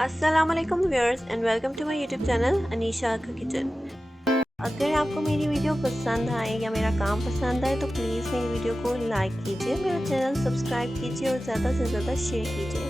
अस्सलामुअलैकुम viewers and welcome to my YouTube channel Anisha का किचन। अगर आपको मेरी वीडियो पसंद आए या मेरा काम पसंद आए तो प्लीज़ मेरी वीडियो को लाइक कीजिए, मेरा चैनल सब्सक्राइब कीजिए और ज़्यादा से ज़्यादा शेयर कीजिए।